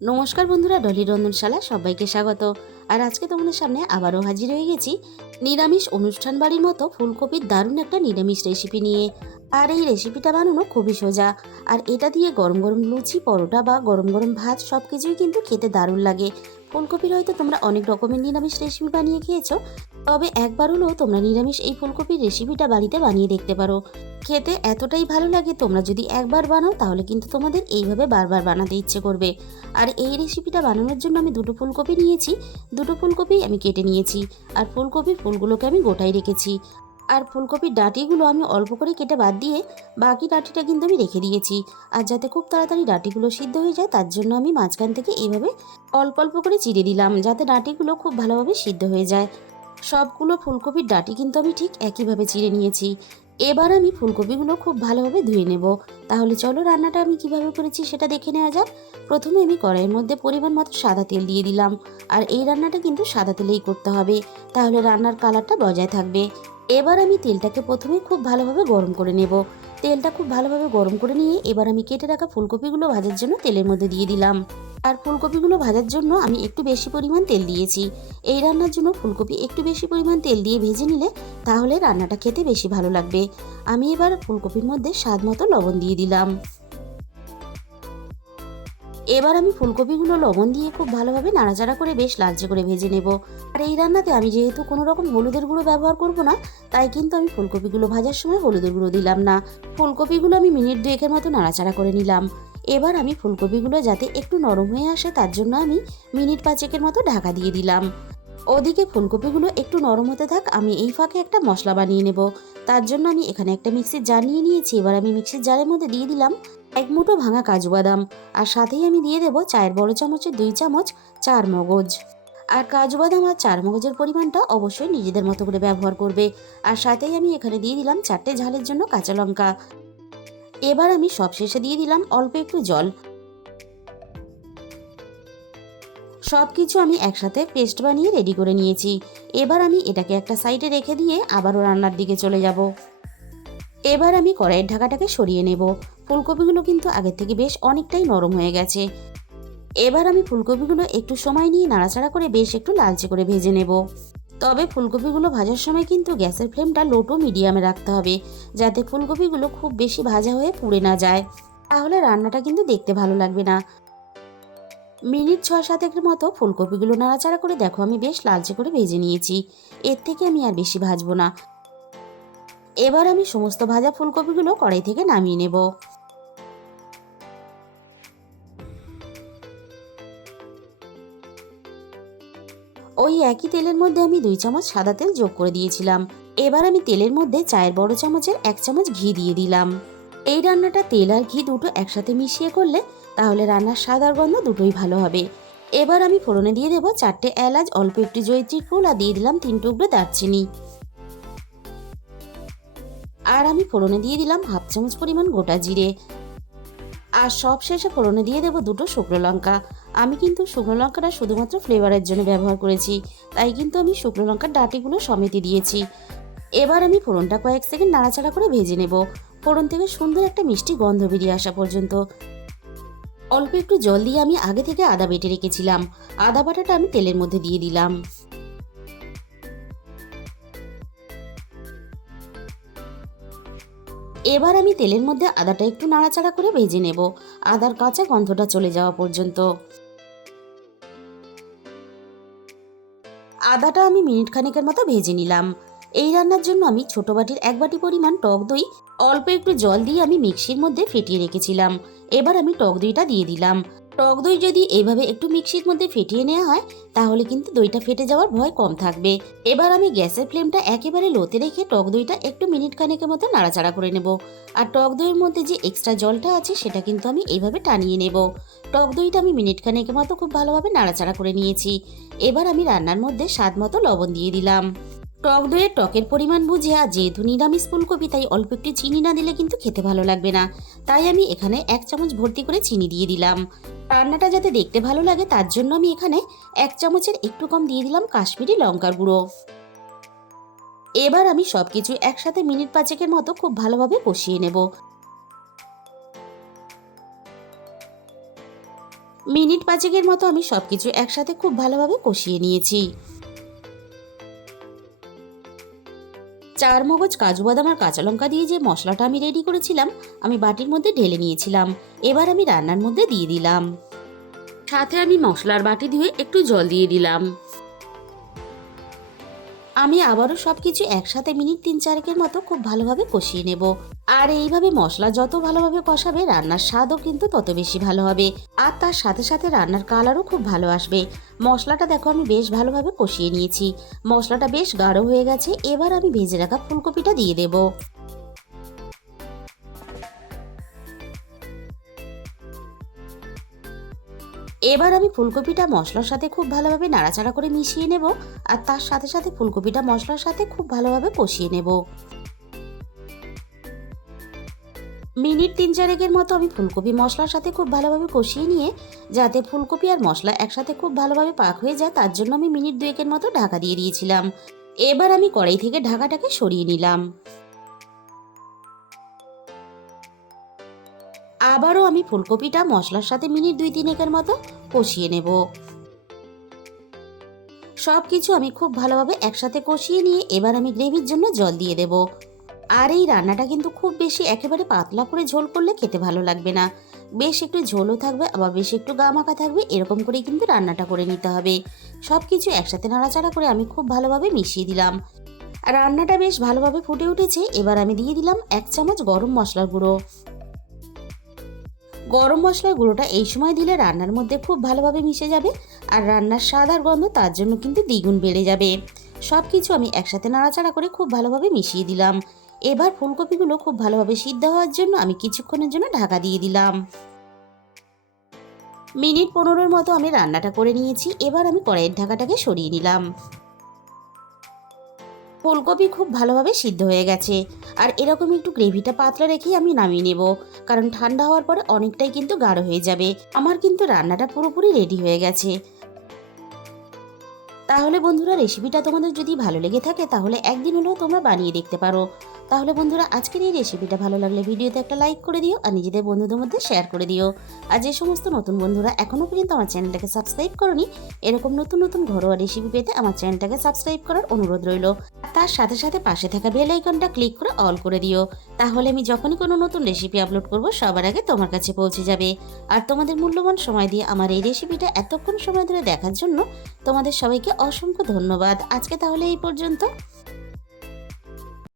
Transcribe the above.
নমস্কার বন্ধুরা, ডলি রন্ধনশালা সবাইকে স্বাগত। আর আজকে তোমাদের সামনে আবারও হাজির হয়ে গেছি নিরামিষ অনুষ্ঠান বাড়ির মতো ফুলকপির দারুণ একটা নিরামিষ রেসিপি নিয়ে। আর এই রেসিপিটা বানানো খুবই সোজা। আর এটা দিয়ে গরম গরম লুচি, পরোটা বা গরম গরম ভাত সব কিছুই কিন্তু খেতে দারুণ লাগে। ফুলকপির হয়তো তোমরা অনেক রকমের নিরামিষ রেসিপি বানিয়ে খেয়েছো, তবে একবার হলেও তোমরা নিরামিষ এই ফুলকপির রেসিপিটা বাড়িতে বানিয়ে দেখতে পারো। খেতে এতটাই ভালো লাগে, তোমরা যদি একবার বানাও তাহলে কিন্তু তোমাদের এইভাবে বারবার বানাতে ইচ্ছে করবে। আর এই রেসিপিটা বানানোর জন্য আমি দুটো ফুলকপি নিয়েছি। দুটো ফুলকপি আমি কেটে নিয়েছি। আর ফুলকপির ফুলগুলোকে আমি গোটাই রেখেছি। আর ফুলকপির ডাঁটিগুলো আমি অল্প করে কেটে বাদ দিয়ে বাকি ডাঁটিটা কিন্তু আমি রেখে দিয়েছি। আর যাতে খুব তাড়াতাড়ি ডাঁটিগুলো সিদ্ধ হয়ে যায় তার জন্য আমি মাঝখান থেকে এইভাবে অল্প অল্প করে চিড়ে দিলাম, যাতে ডাঁটিগুলো খুব ভালোভাবে সিদ্ধ হয়ে যায়। সবগুলো ফুলকপির ডাঁটি কিন্তু আমি ঠিক একইভাবে চিড়ে নিয়েছি। এবার আমি ফুলকপিগুলো খুব ভালোভাবে ধুয়ে নেব। তাহলে চলো রান্নাটা আমি কিভাবে করেছি সেটা দেখে নেওয়া যাক। প্রথমে আমি কড়াইয়ের মধ্যে পরিমাণ মতো সাদা তেল দিয়ে দিলাম। আর এই রান্নাটা কিন্তু সাদা তেলেই করতে হবে, তাহলে রান্নার কালারটা বজায় থাকবে। এবার আমি তেলটাকে প্রথমে খুব ভালোভাবে গরম করে নেব। তেলটা খুব ভালোভাবে গরম করে নিয়ে এবার আমি কেটে রাখা ফুলকপিগুলো ভাজার জন্য তেলের মধ্যে দিয়ে দিলাম। আর ফুলকপিগুলো ভাজার জন্য আমি একটু বেশি পরিমাণ তেল দিয়েছি। এই রান্নার জন্য ফুলকপি একটু বেশি পরিমাণ তেল দিয়ে ভেজে নিলে তাহলে রান্নাটা খেতে বেশি ভালো লাগবে। আমি এবার ফুলকপির মধ্যে স্বাদ মতো লবণ দিয়ে দিলাম। এবার আমি ফুলকপিগুলো লবণ দিয়ে খুব ভালোভাবে নাড়াচাড়া করে বেশ লালচে করে ভেজে নেব। আর এই রান্নাতে আমি যেহেতু কোনো রকম হলুদের গুঁড়ো ব্যবহার করব না, তাই কিন্তু আমি ফুলকপিগুলো ভাজার সময় হলুদের গুঁড়ো দিলাম না। ফুলকপিগুলো আমি মিনিট দুয়েকের মতো নাড়াচাড়া করে নিলাম। এবার আমি ফুলকপিগুলো যাতে একটু নরম হয়ে আসে তার জন্য আমি মিনিট পাঁচেকের মতো ঢাকা দিয়ে দিলাম। ওদিকে ফুলকপিগুলো একটু নরম হতে থাক, আমি এই ফাঁকে একটা মশলা বানিয়ে নেব। তার জন্য আমি এখানে একটা মিক্সির জার নিয়ে নিয়েছি। এবার আমি মিক্সির জারের মধ্যে দিয়ে দিলাম এক মুঠো ভাঙা কাজু বাদাম। আর সাথেই আমি দিয়ে দেবো চায়ের বড় চামচের 2 চামচ চার মগজ। আর কাজু বাদাম আর চার মগজের পরিমাণটা অবশ্যই নিজেদের মতো করে ব্যবহার করবে। আর সাথেই আমি এখানে দিয়ে দিলাম 4টে ঝালের জন্য কাঁচা লঙ্কা। এবার আমি সবশেষে দিয়ে দিলাম অল্প একটু জল। সবকিছু আমি একসাথে পেস্ট বানিয়ে রেডি করে নিয়েছি। এবার আমি এটাকে একটা সাইডে রেখে দিয়ে আবারও রান্নার দিকে চলে যাব। এবার আমি কড়াইয়ের ঢাকাটাকে সরিয়ে নেব। ফুলকপিগুলো কিন্তু আগের থেকে বেশ অনেকটাই নরম হয়ে গেছে। এবার আমি ফুলকপিগুলো একটু সময় নিয়ে নাড়াচাড়া করে বেশ একটু লালচে করে ভেজে নেব। তবে ফুলকপিগুলো ভাজার সময় কিন্তু গ্যাসের ফ্লেমটা লো টু মিডিয়ামে রাখতে হবে, যাতে ফুলকপিগুলো খুব বেশি ভাজা হয়ে পুড়ে না যায়। তাহলে রান্নাটা কিন্তু দেখতে ভালো লাগবে না। মিনিট 6-7 মতো ফুলকপিগুলো নাড়াচাড়া করে দেখো আমি বেশ লালচে করে ভেজে নিয়েছি। এর থেকে আমি আর বেশি ভাজবো না। এবার আমি সমস্ত ভাজা ফুলকপিগুলো কড়াই থেকে নামিয়ে নেব। ওই একই তেলের মধ্যে আমি 2 চামচ সাদা তেল যোগ করে দিয়েছিলাম। এবার আমি তেলের মধ্যে চায়ের বড় চামচের 1 চামচ ঘি দিয়ে দিলাম। এই রান্নাটা তেল আর ঘি দুটো একসাথে মিশিয়ে করলে তাহলে রান্নার স্বাদ আর গন্ধ দুটোই ভালো হবে। এবার আমি ফোড়নে দিয়ে দেবো 4টে এলাচ, অল্প একটু জয়িত্রীর ফুল আর দিয়ে দিলাম 3 টুকরো দারচিনি। আর আমি ফোড়নে দিয়ে দিলাম হাফ চামচ পরিমাণ গোটা জিরে। আর সব শেষে ফোড়নে দিয়ে দেবো দুটো শুকনো লঙ্কা। আমি কিন্তু শুকনো লঙ্কাটা শুধুমাত্র ফ্লেভারের জন্য ব্যবহার করেছি, তাই কিন্তু আমি শুকনো লঙ্কার ডাঁটিগুলো সমেত দিয়েছি। এবার আমি ফোড়নটা কয়েক সেকেন্ড নাড়াচাড়া করে ভেজে নেব, ফোড়ন থেকে সুন্দর একটা মিষ্টি গন্ধ বেরিয়ে আসা পর্যন্ত। অল্প একটু জল দিয়ে আমি আগে থেকে আদা বেটে রেখেছিলাম। আদা বাটাটা আমি তেলের মধ্যে দিয়ে দিলাম। এবার আমি তেলের মধ্যে আদাটা একটু নাড়াচাড়া করে ভেজে নেব, আদার কাঁচা গন্ধটা চলে যাওয়া পর্যন্ত। আদাটা আমি মিনিট খানেকের মতো ভেজে নিলাম। এই রান্নার জন্য আমি ছোট বাটির 1 বাটি পরিমাণ টক দই অল্প একটু জল দিয়ে আমি মিক্সির মধ্যে ফেটিয়ে রেখেছিলাম। এবার আমি টক দইটা দিয়ে দিলাম। টক দই যদি এইভাবে একটু মিক্সির মধ্যে ফেটিয়ে নেওয়া হয় তাহলে কিন্তু দইটা ফেটে যাওয়ার ভয় কম থাকবে। এবার আমি গ্যাসের ফ্লেমটা একেবারে লোতে রেখে টক দইটা একটু মিনিট খানেকের মতো নাড়াচাড়া করে নেব। আর টক দইয়ের মধ্যে যে এক্সট্রা জলটা আছে সেটা কিন্তু আমি এইভাবে টানিয়ে নেব। টক দইটা আমি মিনিট খানেকের মতো খুব ভালোভাবে নাড়াচাড়া করে নিয়েছি। এবার আমি রান্নার মধ্যে স্বাদ মতো লবণ দিয়ে দিলাম। টক দইয়ের টকের পরিমাণ বুঝে, আর যেহেতু নিরামিষ ফুলকপি তাই অল্প একটু চিনি না দিলে কিন্তু খেতে ভালো লাগবে না, তাই আমি এখানে 1 চামচ ভর্তি করে চিনি দিয়ে দিলাম। রান্নাটা যাতে দেখতে ভালো লাগে তার জন্য আমি এখানে 1 চামচের একটু কম দিয়ে দিলাম কাশ্মীরি লঙ্কার গুঁড়ো। এবার আমি সবকিছু একসাথে মিনিট 5 মতো খুব ভালোভাবে কষিয়ে নেব। মিনিট 5 মতো আমি সবকিছু একসাথে খুব ভালোভাবে কষিয়ে নিয়েছি। চারমগজ, কাজু বাদাম আর কাঁচা লঙ্কা দিয়ে যে মশলাটা আমি রেডি করেছিলাম আমি বাটির মধ্যে ঢেলে নিয়েছিলাম। এবার আমি রান্নার মধ্যে দিয়ে দিলাম। সাথে আমি মশলার বাটি ধুয়ে একটু জল দিয়ে দিলাম। আমি আবারও সবকিছু একসাথে মিনিট 3-4 মতো খুব ভালোভাবে কষিয়ে নেব। আর এইভাবে মশলা যত ভালোভাবে কষাবে রান্নার স্বাদও কিন্তু তত বেশি ভালো হবে। আর তার সাথে সাথে রান্নার কালারও খুব ভালো আসবে। মশলাটা দেখো আমি বেশ ভালোভাবে কষিয়ে নিয়েছি। মশলাটা বেশ গাঢ় হয়ে গেছে। এবার আমি ভেজে রাখা ফুলকপিটা দিয়ে দেব। এবার আমি ফুলকপিটা মশলার সাথে খুব ভালোভাবে নাড়াচাড়া করে মিশিয়ে নেব। আর তার সাথে সাথে ফুলকপিটা মশলার সাথে খুব ভালোভাবে কষিয়ে নেব। মিনিট 3-4 মতো আমি ফুলকপি মশলার সাথে খুব ভালোভাবে কষিয়ে নিয়ে যাতে ফুলকপি আর মশলা একসাথে খুব ভালোভাবে পাক হয়ে যায় তার জন্য আমি মিনিট 2 মতো ঢাকা দিয়ে দিয়েছিলাম। এবার আমি কড়াই থেকে ঢাকাটাকে সরিয়ে নিলাম। আবারও আমি ফুলকপিটা মশলার সাথে মিনিট 2-3 মতো কষিয়ে নেব। সব কিছু আমি খুব ভালোভাবে একসাথে কষিয়ে নিয়ে এবার আমি গ্রেভির জন্য জল দিয়ে দেব। আর এই রান্নাটা কিন্তু খুব বেশি একেবারে পাতলা করে ঝোল করলে খেতে ভালো লাগবে না। বেশ একটু ঝোলও থাকবে আবার বেশ একটু গামাখা থাকবে, এরকম করেই কিন্তু রান্নাটা করে নিতে হবে। সব কিছু একসাথে নাড়াচাড়া করে আমি খুব ভালোভাবে মিশিয়ে দিলাম। আর রান্নাটা বেশ ভালোভাবে ফুটে উঠেছে। এবার আমি দিয়ে দিলাম 1 চামচ গরম মশলার গুঁড়ো। গরম মশলার গুঁড়োটা এই সময় দিলে রান্নার মধ্যে খুব ভালোভাবে মিশে যাবে আর রান্নার স্বাদ আর গন্ধ তার জন্য কিন্তু দ্বিগুণ বেড়ে যাবে। সব কিছু আমি একসাথে নাড়াচাড়া করে খুব ভালোভাবে মিশিয়ে দিলাম। এবার ফুলকপিগুলো খুব ভালোভাবে সিদ্ধ হওয়ার জন্য আমি কিছুক্ষণের জন্য ঢাকা দিয়ে দিলাম। মিনিট 15 মতো আমি রান্নাটা করে নিয়েছি। এবার আমি কড়াইয়ের ঢাকাটাকে সরিয়ে নিলাম। ফুলকপি খুব ভালোভাবে সিদ্ধ হয়ে গেছে। আর এরকম একটু গ্রেভিটা পাতলা রেখেই আমি নামিয়ে নেব, কারণ ঠান্ডা হওয়ার পরে অনেকটাই কিন্তু গাঢ় হয়ে যাবে। আমার কিন্তু রান্নাটা পুরোপুরি রেডি হয়ে গেছে। তাহলে বন্ধুরা রেসিপিটা তোমাদের যদি ভালো লেগে থাকে তাহলে একদিন হলেও তোমরা বানিয়ে দেখতে পারো। তাহলে বন্ধুরা আজকের এই রেসিপিটা ভালো লাগলে ভিডিওতে একটা লাইক করে দিও আর নিজেদের বন্ধুদের মধ্যে শেয়ার করে দিও। আর যে সমস্ত নতুন বন্ধুরা এখনও পর্যন্ত আমার চ্যানেলটাকে সাবস্ক্রাইব করোনি, এরকম নতুন নতুন ঘরোয়া রেসিপি পেতে আমার চ্যানেলটাকে সাবস্ক্রাইব করার অনুরোধ রইল। তার সাথে সাথে পাশে থাকা বেল আইকনটা ক্লিক করে অল করে দিও। তাহলে আমি যখনই কোনো নতুন রেসিপি আপলোড করব সবার আগে তোমার কাছে পৌঁছে যাবে। আর তোমাদের মূল্যবান সময় দিয়ে আমার এই রেসিপিটা এতক্ষণ সময় ধরে দেখার জন্য তোমাদের সবাইকে অসংখ্য ধন্যবাদ। আজকে তাহলে এই পর্যন্ত।